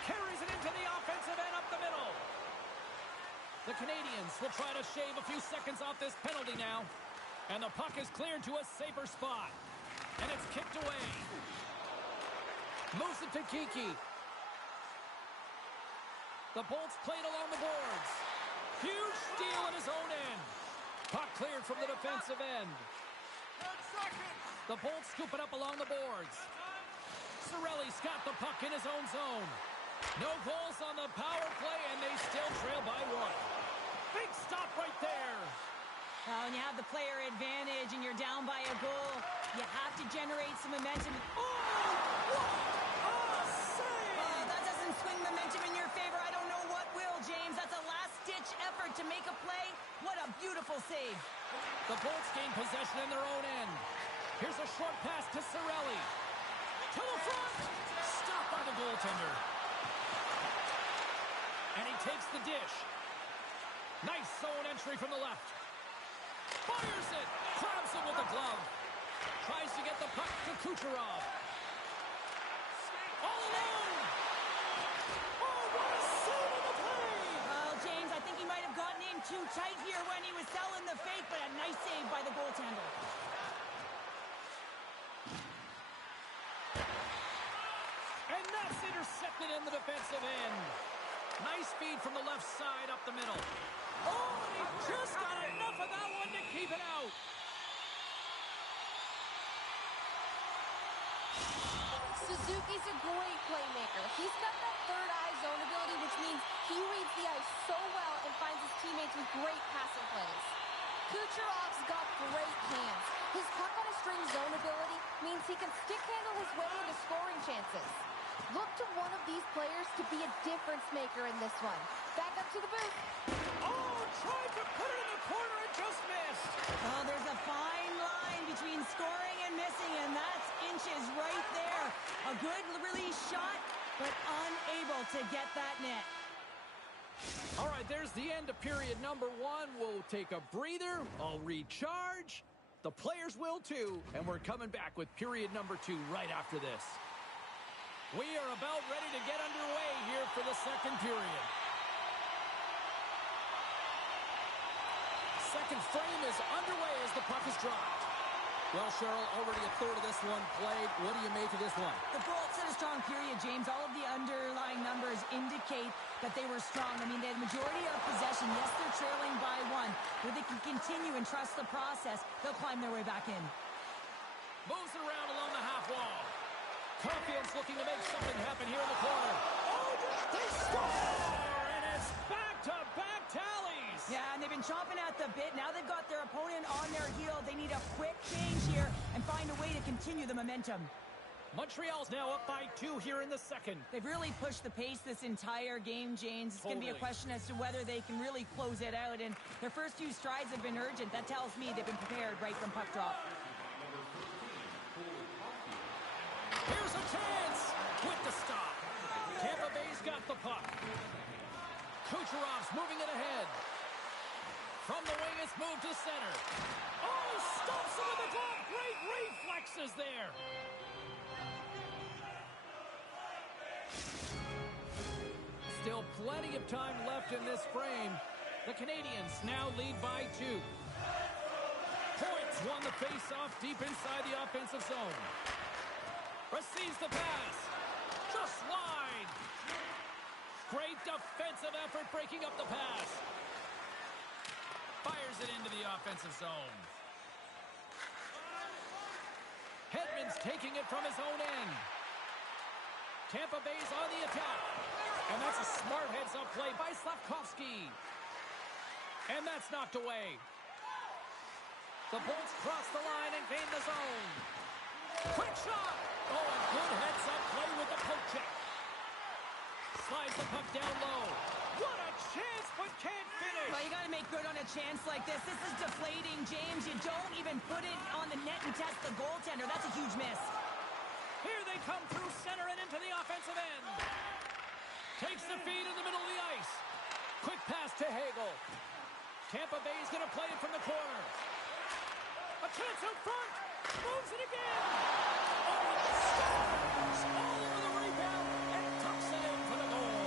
Carries it into the offensive end up the middle. The Canadians will try to shave a few seconds off this penalty now. And the puck is cleared to a safer spot. And it's kicked away. Moves it to Kiki. The Bolts played along the boards. Huge steal in his own end. Puck cleared from the defensive end. The Bolts scoop it up along the boards. Cirelli's got the puck in his own zone. No goals on the power play, and they still trail by one. Big stop right there. Well, when you have the player advantage and you're down by a goal, you have to generate some momentum. Oh, what a save! That doesn't swing momentum in your favor. I don't know what will, James. That's a last-ditch effort to make a play. What a beautiful save. The Bolts gain possession in their own end. Here's a short pass to Cirelli. To the front. Stopped by the goaltender. And he takes the dish. Nice zone entry from the left. Fires it. Grabs it with the glove. Tries to get the puck to Kucherov. All alone. Oh, what a save on the play. Well, James, I think he might have gotten in too tight here when he was selling the fake, but a nice save by the goaltender. And that's intercepted in the defensive end. Nice feed from the left side up the middle. Oh, and he just got enough of that one to keep it out. Suzuki's a great playmaker. He's got that third eye zone ability, which means he reads the ice so well and finds his teammates with great passing plays. Kucherov's got great hands. His puck-on-a-string zone ability means he can stick-handle his way into scoring chances. Look to one of these players to be a difference maker in this one. Back up to the booth. Oh, tried to put it in the corner and just missed. Oh, there's a fine line between scoring and missing, and that's inches right there. A good release shot, but unable to get that net. All right, there's the end of period number one. We'll take a breather. I'll recharge. The players will too. And we're coming back with period number two right after this. We are about ready to get underway here for the second period. Second frame is underway as the puck is dropped. Well, Cheryl, already a third of this one played. What do you make of this one? The Bolts had a strong period, James. All of the underlying numbers indicate that they were strong. I mean, they had majority of possession. Yes, they're trailing by one. But they can continue and trust the process. They'll climb their way back in. Moves it around along the half wall. Confidence looking to make something happen here in the corner. Oh, they score! And it's back-to-back tallies. Yeah, and they've been chomping at the bit. Now they've got their opponent on their heel. They need a quick change here and find a way to continue the momentum. Montreal's now up by 2 here in the second. They've really pushed the pace this entire game, James. It's going to be a question as to whether they can really close it out. And their first few strides have been urgent. That tells me they've been prepared right from puck drop. Here's a chance with the stop. Tampa Bay's got the puck. Kucherov's moving it ahead. From the wing, it's moved to center. Oh, stops it with the glove. Great reflexes there. Still plenty of time left in this frame. The Canadians now lead by 2. Points won the face-off deep inside the offensive zone. Receives the pass. Just wide. Great defensive effort breaking up the pass. Fires it into the offensive zone. Hedman's taking it from his own end. Tampa Bay's on the attack. And that's a smart heads-up play by Slavkovsky. And that's knocked away. The Bolts cross the line and gain the zone. Quick shot! Oh, a good heads-up play with the poke check. Slides the puck down low. What a chance, but can't finish. Well, you got to make good on a chance like this. This is deflating, James. You don't even put it on the net and test the goaltender. That's a huge miss. Here they come through center and into the offensive end. Takes the feed in the middle of the ice. Quick pass to Hagel. Tampa Bay's going to play it from the corner. A chance out front. Moves it again. Oh, it stops all over the rebound and tucks it in for the goal.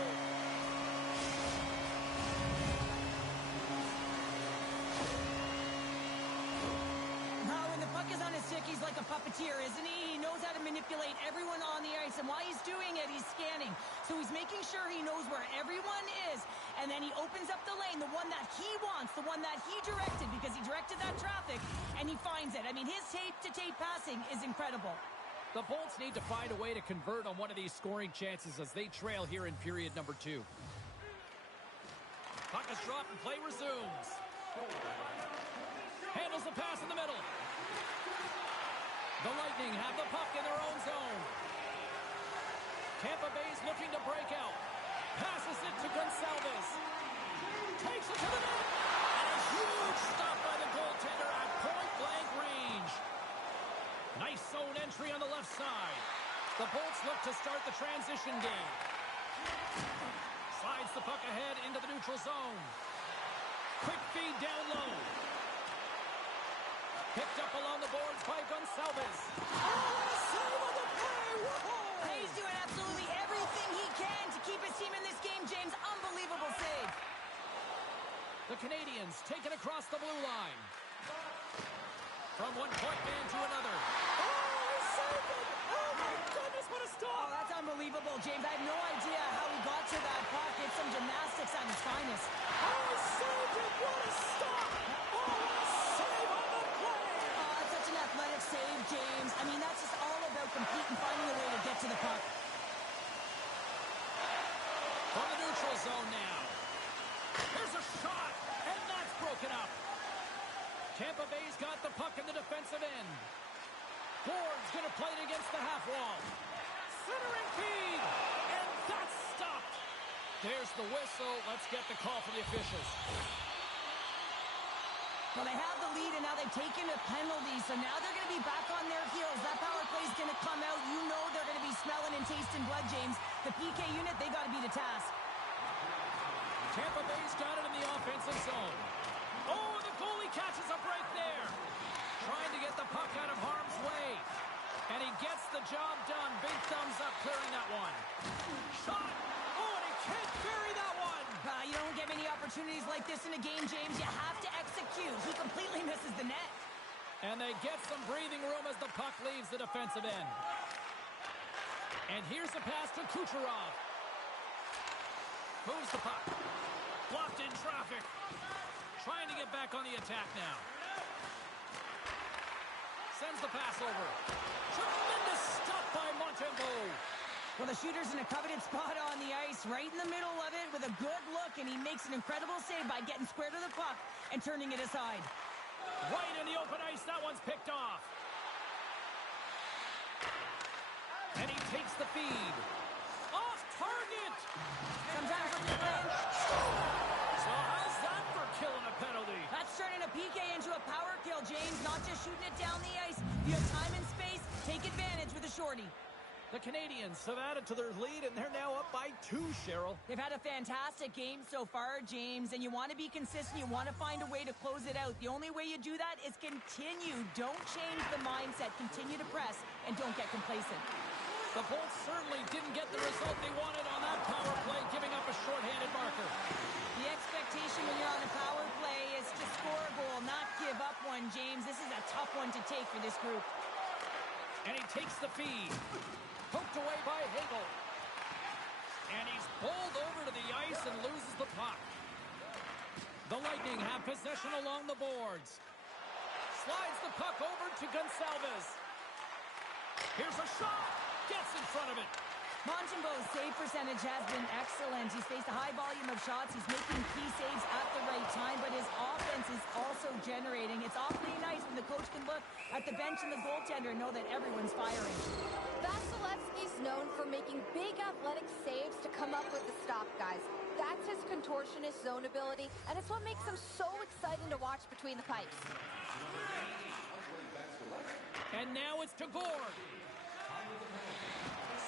Now, when the puck is on his stick, he's like a puppeteer, isn't he? He knows how to manipulate everyone on the ice, and while he's doing it, he's scanning. So he's making sure he knows where everyone is, and then he opens up the lane, the one that he wants, the one that he directed, because he directed that traffic, and he finds it. I mean, his tape-to-tape passing is incredible. The Bolts need to find a way to convert on one of these scoring chances as they trail here in period number 2. Puck is dropped and play resumes. Handles the pass in the middle. The Lightning have the puck in their own zone. Tampa Bay's looking to break out. Passes it to Gonçalves. Takes it to the net. And a huge stop by the goaltender at point-blank range. Nice zone entry on the left side. The Bolts look to start the transition game. Slides the puck ahead into the neutral zone. Quick feed down low. Picked up along the boards by Gonçalves. Oh, save on the play! Whoa! He's doing absolutely everything he can to keep his team in this game, James. Unbelievable save. The Canadians take it across the blue line. From one point man to another. Oh, he saved it! Oh, my goodness, what a stop! Oh, that's unbelievable, James. I have no idea how he got to that puck. It's some gymnastics at his finest. Oh, he saved it! What a stop! Oh, what a save on the play! Oh, that's such an athletic save, James. I mean, that's just all about competing, finding a way to get to the puck. From the neutral zone now. There's a shot, and that's broken up. Tampa Bay's got the puck in the defensive end. Ford's going to play it against the half wall. Centering feed, and that's stopped. There's the whistle. Let's get the call from the officials. Well, they have the lead, and now they've taken a penalty, so now they're going to be back on their heels. That power play is going to come out. You know they're going to be smelling and tasting blood, James. The PK unit, they got to be the task. Tampa Bay's got it in the offensive zone. Oh, the goalie catches a break there. Trying to get the puck out of harm's way. And he gets the job done. Big thumbs up clearing that one. Shot. Oh, and he can't bury that one. You don't get many opportunities like this in a game, James. You have to execute. He completely misses the net. And they get some breathing room as the puck leaves the defensive end. And here's the pass to Kucherov. Moves the puck. Blocked in traffic. Trying to get back on the attack now. Sends the pass over. Tremendous stop by Montembeault. Well, the shooter's in a coveted spot on the ice, right in the middle of it with a good look, and he makes an incredible save by getting square to the puck and turning it aside. Right in the open ice, that one's picked off. And he takes the feed. Off target! Sometimes when you're playing, So how's that for killing a penalty? that's turning a PK into a power kill, James, not just shooting it down the ice. If you have time and space, take advantage with a shorty. The Canadians have added to their lead, and they're now up by 2, Cheryl. They've had a fantastic game so far, James, and you want to be consistent. You want to find a way to close it out. The only way you do that is continue. Don't change the mindset. Continue to press, and don't get complacent. The Bolts certainly didn't get the result they wanted on that power play, giving up a shorthanded marker. The expectation when you're on a power play is to score a goal, not give up one, James. This is this group. And he takes the feed. Poked away by Hagel. And he's bowled over to the ice and loses the puck. The Lightning have possession along the boards. Slides the puck over to Gonçalves. Here's a shot. Gets in front of it. Montembeau's save percentage has been excellent. He's faced a high volume of shots. He's making key saves at the right time, but his offense is also generating. It's awfully nice when the coach can look at the bench and the goaltender and know that everyone's firing. Vasilevsky's known for making big athletic saves to come up with the stop, guys. That's his contortionist zone ability, and it's what makes him so exciting to watch between the pipes. And now it's to Gord.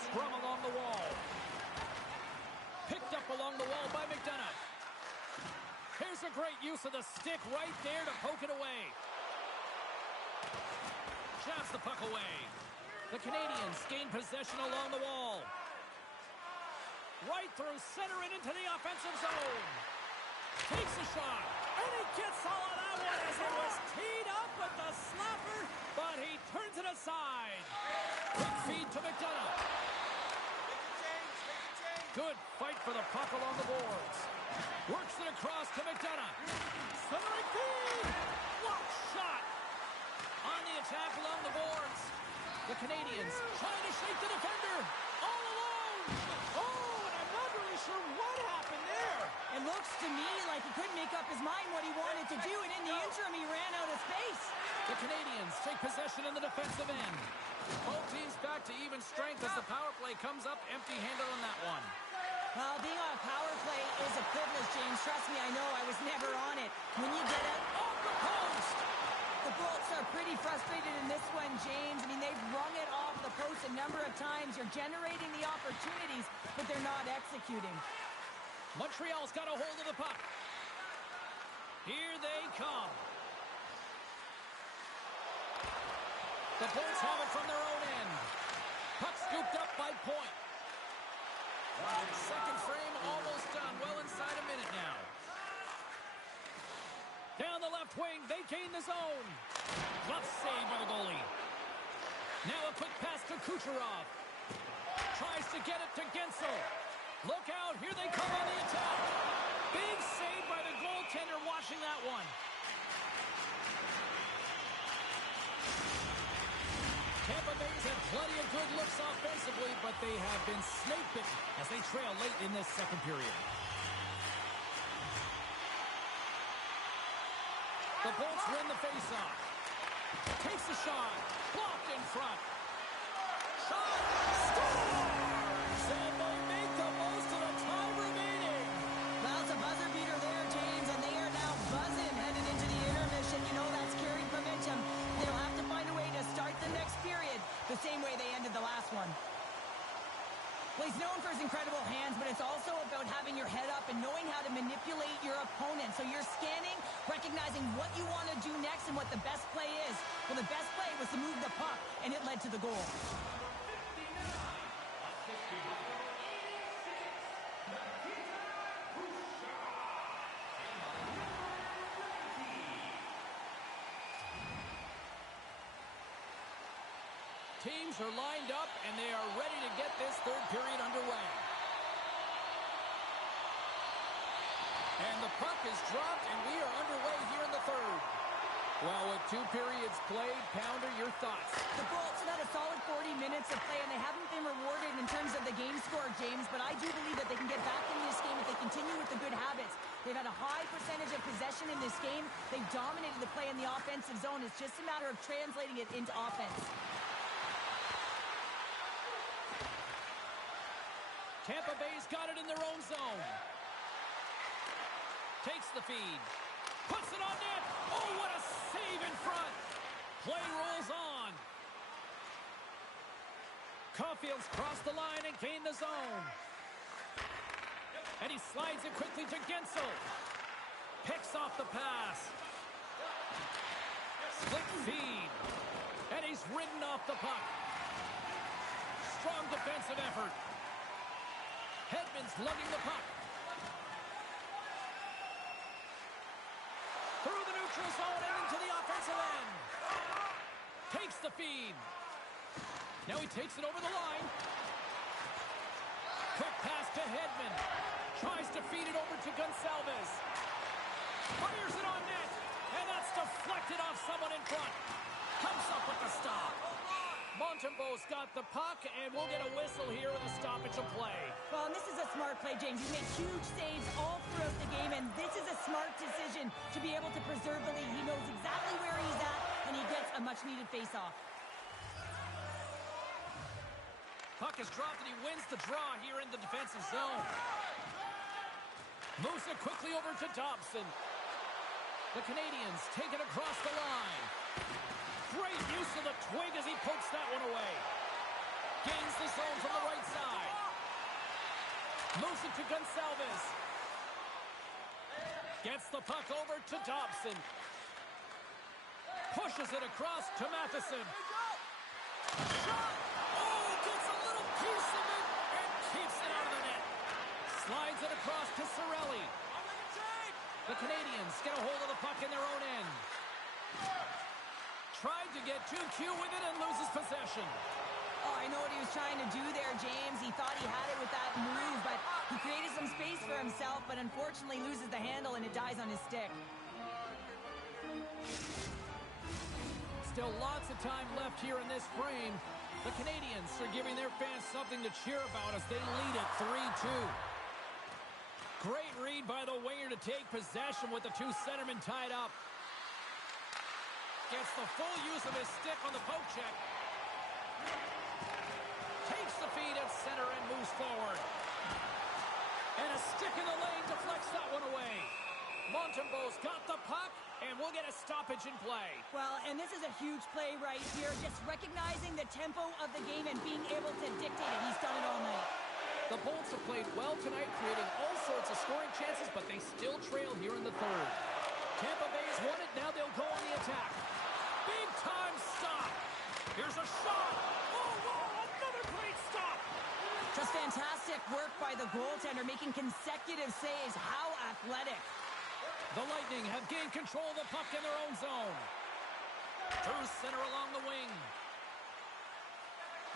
Scrum along the wall. Picked up along the wall by McDonough. Here's a great use of the stick right there to poke it away. Jabs the puck away. The Canadians gain possession along the wall. Right through center and into the offensive zone. Takes a shot. And he gets all of that one as it was teed up with the slapper, but he turns it aside. Quick feed to McDonough. Good fight for the puck along the boards. Works it across to McDonough. Centering feed. Block shot. On the attack along the boards. The Canadians trying to shake the defender. All alone. Oh, and I'm not really sure what happened there. It looks to me like he couldn't make up his mind what he wanted to do, and in the interim, he ran out of space. The Canadians take possession in the defensive end. Both teams back to even strength as the power play comes up empty-handed on that one. Well, being on a power play is a privilege, James. Trust me, I know. I was never on it. When you get out off the post, the Bolts are pretty frustrated in this one, James. I mean, they've rung it off the post a number of times. You're generating the opportunities, but they're not executing. Montreal's got a hold of the puck. Here they come. The Bolts have it from their own end. Puck scooped up by Point. Second frame almost done. Well inside a minute now. Down the left wing, they gain the zone. Glove save by the goalie. Now a quick pass to Kucherov. Tries to get it to Gensel. Look out, here they come on the attack. Big save by the goaltender watching that one. Tampa Bay's had plenty of good looks offensively, but they have been snake-bitten as they trail late in this second period. The Bolts win the faceoff. Takes a shot. Blocked in front. Shot. Scores! And they make the most of the time remaining. Well, it's a buzzer beater there, James, and they are now buzzing headed into the intermission. You know that's carried momentum. They'll have to find a way to start the next period the same way they ended the last one. Well, he's known for his incredible hands, but it's also about having your head up and knowing how to manipulate your opponent. So you're scanning, recognizing what you want to do next and what the best play is. Well, the best play was to move the puck, and it led to the goal. Teams are lined up, and they are ready to get this third period underway. And the puck is dropped, and we are underway here in the third. Well, with 2 periods played, Pounder, your thoughts? The Bolts have had a solid 40 minutes of play, and they haven't been rewarded in terms of the game score, James, but I do believe that they can get back in this game if they continue with the good habits. They've had a high percentage of possession in this game. They've dominated the play in the offensive zone. It's just a matter of translating it into offense. Tampa Bay's got it in their own zone. Takes the feed. Puts it on net. Oh, what a save in front. Play rolls on. Caulfield's crossed the line and gained the zone. And he slides it quickly to Gensel. Picks off the pass. Slick feed. And he's ridden off the puck. Strong defensive effort. Hedman's lugging the puck. Through the neutral zone and into the offensive end. Takes the feed. Now he takes it over the line. Quick pass to Hedman. Tries to feed it over to Gonçalves. Fires it on net. And that's deflected off someone in front. Comes up with the stop. Montembeault's got the puck, and we'll get a whistle here with a stoppage of play. Well, and this is a smart play, James. He's made huge saves all throughout the game, and this is a smart decision to be able to preserve the lead. He knows exactly where he's at, and he gets a much-needed face-off. Puck is dropped, and he wins the draw here in the defensive zone. Moves it quickly over to Dobson. The Canadians take it across the line. Great use of the twig as he pokes that one away. Gains the zone from the right side. Moves it to Gonçalves. Gets the puck over to Dobson. Pushes it across to Matheson. Shot! Oh, gets a little piece of it and keeps it out of the net. Slides it across to Cirelli. The Canadians get a hold of the puck in their own end. Tried to get too cute with it and loses possession. Oh, I know what he was trying to do there, James. He thought he had it with that move, but he created some space for himself, but unfortunately loses the handle and it dies on his stick. Still lots of time left here in this frame. The Canadians are giving their fans something to cheer about as they lead it 3-2. Great read by the winger to take possession with the two centermen tied up. Gets the full use of his stick on the poke check. Takes the feed at center and moves forward. And a stick in the lane deflects that one away. Montembeault's got the puck, and we'll get a stoppage in play. Well, and this is a huge play right here. Just recognizing the tempo of the game and being able to dictate it. He's done it all night. The Bolts have played well tonight, creating all sorts of scoring chances, but they still trail here in the third. Tampa Bay's won it. Now they'll go on the attack. Big time stop. Here's a shot. Oh, wow, another great stop. Just fantastic work by the goaltender, making consecutive saves. How athletic. The Lightning have gained control of the puck in their own zone. Through center along the wing.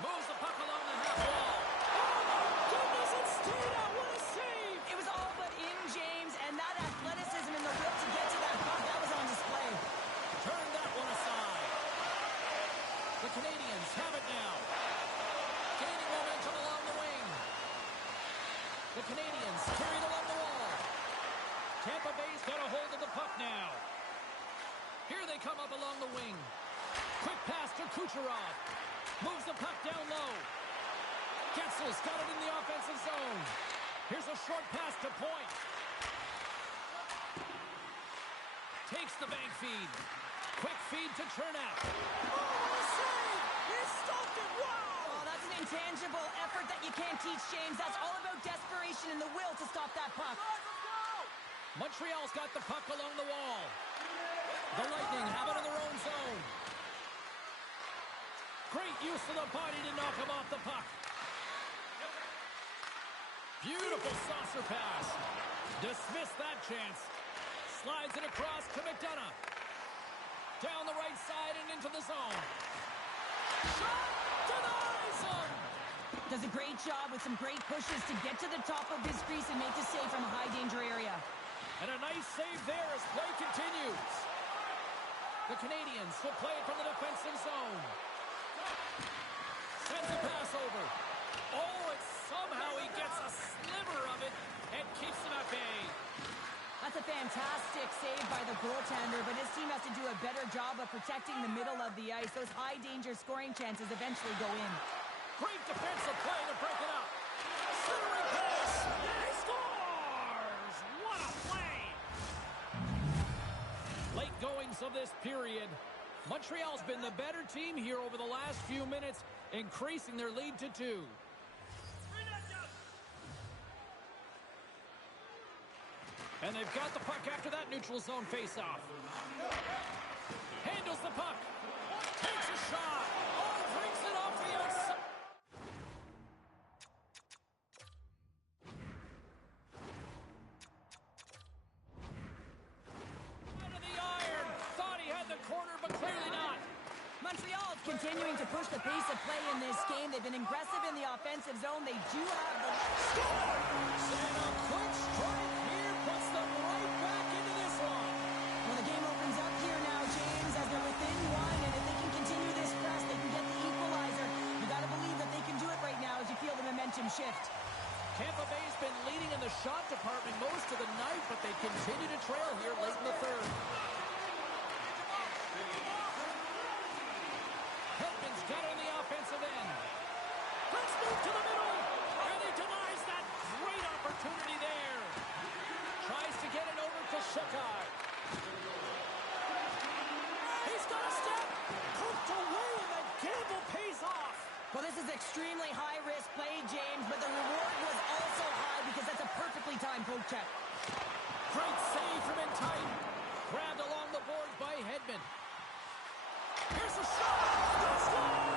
Moves the puck along the half wall. Oh, my goodness, it stayed out. What a save. It was all but in, James, and that athleticism and the will to get to that puck, that was on display. Turn that one aside. The Canadians have it now. Gaining momentum along the wing. The Canadians carry it along the wall. Tampa Bay's got a hold of the puck now. Here they come up along the wing. Quick pass to Kucherov. Moves the puck down low. Getzel's got it in the offensive zone. Here's a short pass to Point. Takes the bank feed. Quick feed to Chernak. Oh, what a save! He stopped it! Wow! Oh, that's an intangible effort that you can't teach, James. That's all about desperation and the will to stop that puck. Montreal's got the puck along the wall. The Lightning have it in their own zone. Great use of the body to knock him off the puck. Beautiful saucer pass. Dismissed that chance. Slides it across to McDonough. Down the right side and into the zone. Shot! Denies him! Does a great job with some great pushes to get to the top of his crease and make the save from a high-danger area. And a nice save there as play continues. The Canadians will play it from the defensive zone. Sends a pass over. Oh, and somehow he gets a sliver of it and keeps him at bay. That's a fantastic save by the goaltender, but his team has to do a better job of protecting the middle of the ice. Those high-danger scoring chances eventually go in. Great defensive play to break it up. Centering pass. He scores! What a play! Late goings of this period. Montreal's been the better team here over the last few minutes, increasing their lead to 2. And they've got the puck after that neutral zone faceoff. Handles the puck. Takes a shot. Oh, brings it off the outside. Out of the iron. Thought he had the corner, but clearly not. Montreal continuing to push the pace of play in this game. They've been aggressive in the offensive zone. They do have the... Score! And a quick strike here puts them right back into this one. Well, the game opens up here now, James, as they're within one, and if they can continue this press, they can get the equalizer. You got to believe that they can do it right now as you feel the momentum shift. Tampa Bay's been leading in the shot department most of the night, but they continue to trail here late in the third. Hedman's got on the offensive end. Let's move to the middle, and he denies that great opportunity there. Tries to get it over to Shekar. He's got a step. Poked away, and that gamble pays off. Well, this is extremely high-risk play, James, but the reward was also high because that's a perfectly timed poke check. Great save from in tight. Grabbed along the boards by Hedman. Here's a shot. The score!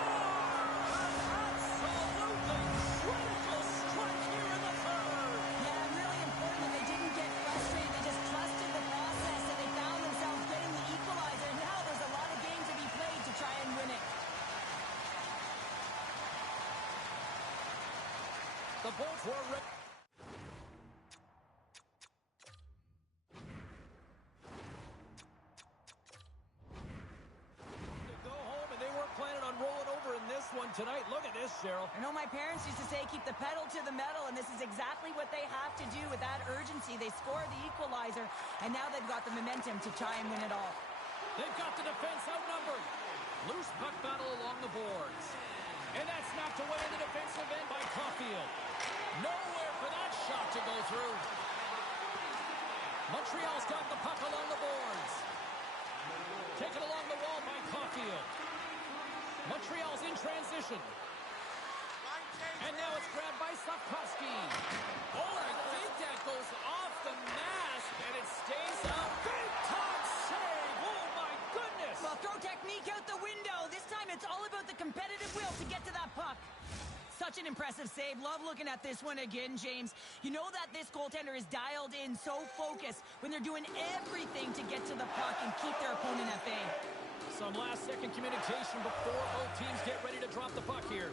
Absolutely critical strike here in the third. Yeah, really important that they didn't get frustrated. They just trusted the process, and they found themselves getting the equalizer. Now there's a lot of games to be played to try and win it. The Bolts were ready. To go home, and they weren't planning on rolling over in this one tonight. Look at this, Cheryl. I know my parents used to say keep the pedal to the metal, and this is exactly what they have to do with that urgency. They score the equalizer, and now they've got the momentum to try and win it all. They've got the defense outnumbered. Loose puck battle along the boards. And that's knocked away in the defensive end by Caulfield. Nowhere for that shot to go through. Montreal's got the puck along the boards. Taken along the wall by Caulfield. Montreal's in transition. And now it's grabbed by Slavkovsky. Oh, I think that goes off the mask, and it stays up. Big time save! Oh, my goodness! Well, throw technique out the window. This time it's all about the competitive will to get to that puck. Such an impressive save. Love looking at this one again, James. You know that this goaltender is dialed in, so focused when they're doing everything to get to the puck and keep their opponent at bay. Some last-second communication before both teams get ready to drop the puck here.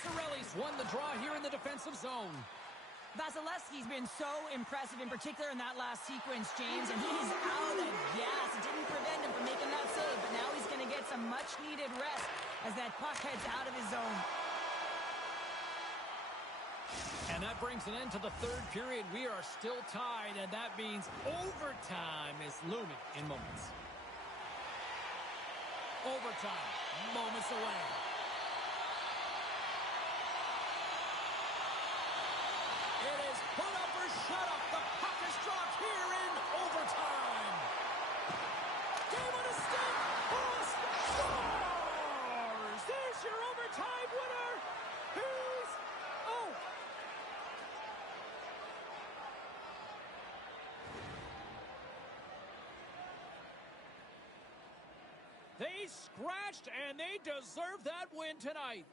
Cirelli's won the draw here in the defensive zone. Vasilevsky's been so impressive, in particular in that last sequence, James, and he's out of gas. It didn't prevent him from making that save, but now he's going to get some much-needed rest as that puck heads out of his zone. And that brings an end to the third period. We are still tied, and that means overtime is looming in moments. Overtime, moments away. It is put up or shut up. The puck is dropped here in overtime. Game on a stick. Boston scores. There's your overtime winner. He's oh. They scratched, and they deserve that win tonight.